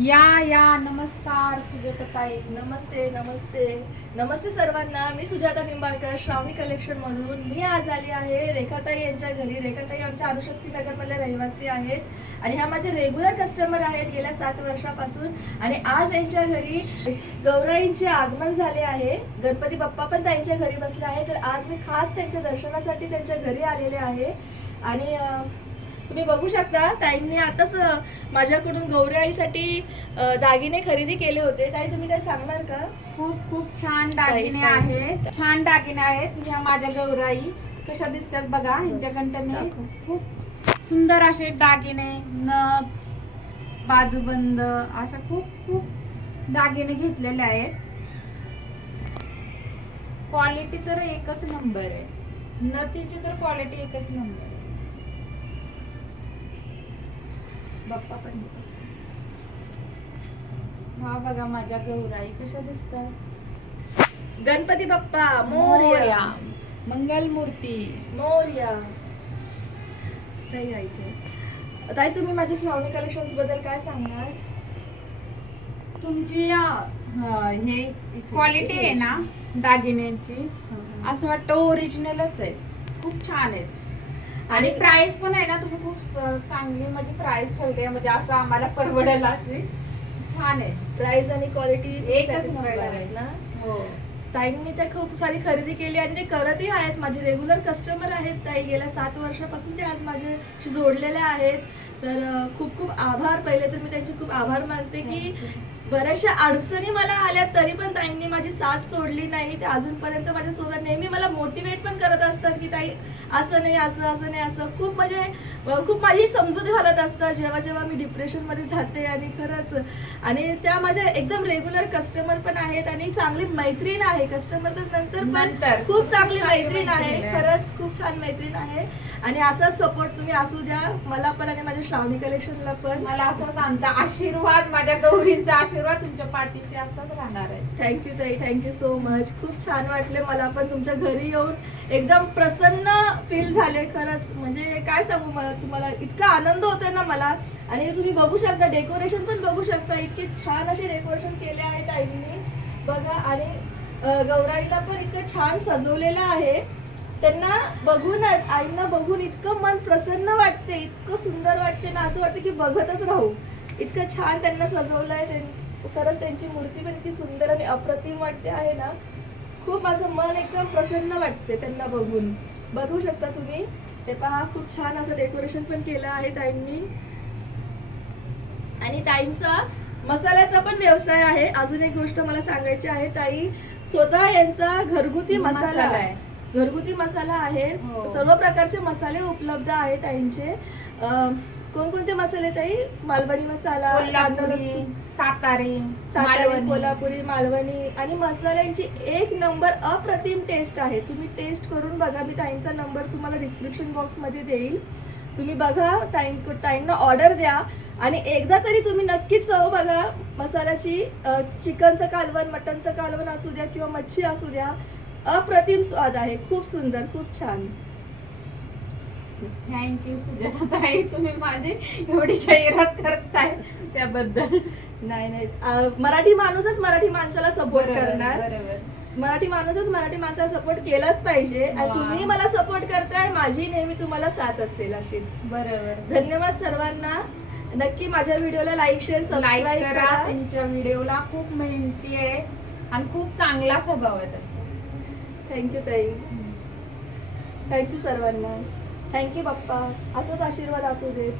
या या नमस्कार सुजाता नमस्ते नमस्ते. नमस्ते सर्वांना. मी सुजाता निंबाळकर श्रावणी कलेक्शन मधून. मी आज आली आहे रेखाताई यांच्या घरी. रेखाताई आमच्या अनुशक्ती नगरमधल्या रहिवासी आहेत. आणि ह्या माझे रेग्युलर कस्टमर आहेत गेल्या सात वर्षापासून. आणि आज यांच्या घरी गौराईंचे आगमन झाले आहे. गणपती बाप्पा पण त्यांच्या घरी बसले आहे तर आज मी खास त्यांच्या दर्शनासाठी त्यांच्या घरी आलेले आहे. आणि तुम्ही बघू शकता ताईंनी आताच माझ्याकडून गौराईसाठी अं, दागिने खरेदी केले होते. ताई तुम्ही काय सांगणार का? खूप खूप छान दागिने. आहेत. छान दागिने आहेत. ह्या माझ्या गौराई कशा दिसतात बघा ह्यांच्याकडं मी. खूप सुंदर असे दागिने नथ बाजूबंद अशा खूप खूप दागिने घेतलेले आहेत. क्वालिटी तर एकच नंबर आहे. नथीची तर क्वालिटी एकच नंबर आहे. बाप्पा पण हा बघा माझ्या गौराई कशा दिसतात? गणपती बाप्पा मोरया. मोरया. मंगलमूर्ती. मोरया. इथे. ताई तुम्ही माझ्या श्रावणी कलेक्शन्सबद्दल काय सांगणार? तुमची अं, हे क्वालिटी आहे ना? दागिन्यांची. असं वाटतं ओरिजिनलच आहे. खूप छान आहेत. आणि प्राइस पण आहे ना तुम्ही खूप चांगली म्हणजे प्राइस ठेवली आहे. म्हणजे असं आम्हाला परवडेल अशी. छान आहे. प्राइस आणि क्वालिटी एकच सॅटिस्फाईड number आहे. आहेत ना? हो. ताईंनी त्या खूप सारी खरेदी केली आणि ते करतही आहेत. माझे रेग्युलर कस्टमर आहेत ताई. गेल्या सात वर्षापासून ते आज माझ्याशी जोडलेले आहेत. तर खूप खूप आभार. पहिले तर मी त्यांचे खूप आभार मानते की बऱ्याचशा अडचणी मला आल्या तरी पण ताईंनी माझी साथ सोडली नाही. ते अजूनपर्यंत माझ्यासोबत नेहमी मला मोटिवेट पण करत असतात की ताई असं नाही असं असं नाही असं. खूप म्हणजे खूप माझी समजूत घालत असतात. जेव्हा जेव्हा मी डिप्रेशनमध्ये जाते आणि खरंच. आणि त्या माझ्या एकदम रेग्युलर कस्टमर पण आहेत आणि चांगली मैत्रीण आहे. कस्टमर तर नंतर पण खूप चांगली मैत्रीण आहे. आहे. खरंच खूप छान मैत्रीण आहे. आणि असाच सपोर्ट तुम्ही असू द्या. मला पण आणि माझ्या श्रावणी कलेक्शनला पण. मला असंच आमचा आशीर्वाद माझ्या गौरींचा आशीर्वाद तुमच्या पाठीशी असाच राहणार आहे. थँक्यू ताई. थँक्यू सो मच खूप छान वाटले मला पण तुमच्या घरी येऊन. एकदम प्रसन्न फील झाले खरंच. म्हणजे काय सांगू मला तुम्हाला इतका आनंद होतोय ना मला. आणि तुम्ही बघू शकता डेकोरेशन पण बघू शकता. इतके छान असे डेकोरेशन केले आहेत आईंनी. बघा आणि गौराईला पण इतकं छान सजवलेलं आहे. त्यांना बघूनच आईंना बघून इतकं मन प्रसन्न वाटते इतकं सुंदर वाटते ना असं वाटतं की बघतच राहू. इतकं छान त्यांना सजवलंय आहे खरंच त्यांची मूर्ती पण इतकी सुंदर आणि अप्रतिम वाटते आहे ना. खूप असं मन एकदम प्रसन्न वाटते त्यांना बघून. बघू शकता तुम्ही. ते पहा खूप छान असं डेकोरेशन पण केलं आहे ताईंनी. आणि ताईंचा मसाल्याचा पण व्यवसाय आहे. अजून एक गोष्ट मला सांगायची आहे ताई. स्वतः यांचा घरगुती मसाला आहे. घरगुती मसाला आहे. हो. सर्व प्रकारचे मसाले उपलब्ध आहेत ताईंचे. कोणकोणते मसाले ताई? मालवणी मसाला कोल्हापुरी सातारी सातारी. कोल्हापुरी मालवणी आणि मसाल्यांची एक नंबर अप्रतिम टेस्ट आहे. तुम्ही टेस्ट करून बघा. मी ताईंचा नंबर तुम्हाला डिस्क्रिप्शन बॉक्समध्ये देईल. तुम्ही बघा ताईं ताईंना ऑर्डर द्या. आणि एकदा तरी तुम्ही नक्कीच चव बघा मसाल्याची चिकनचं कालवण मटनचं कालवण असू द्या किंवा मच्छी असू द्या. अप्रतिम स्वाद आहे. खूप सुंदर खूप छान. थँक्यू सुजाता ताई. तुम्ही माझी एवढी जाहिरात करताय त्याबद्दल. नाही नाही. मराठी माणूसच मराठी माणसाला सपोर्ट करणार. मराठी माणूसच मराठी माणसाला सपोर्ट केलाच पाहिजे. आणि. तुम्ही मला सपोर्ट करताय माझी नेहमी तुम्हाला साथ असेल अशीच. बरोबर. धन्यवाद सर्वांना. नक्की माझ्या व्हिडिओला लाईक शेअर लाईक सबस्क्राईब करा. करा. त्यांच्या व्हिडिओला खूप मेहनती आहे. आणि खूप चांगला स्वभाव आहे त्यांचा. थँक्यू ताई. थँक्यू सर्वांना. Thank you Bappa. असंच आशीर्वाद असू देत.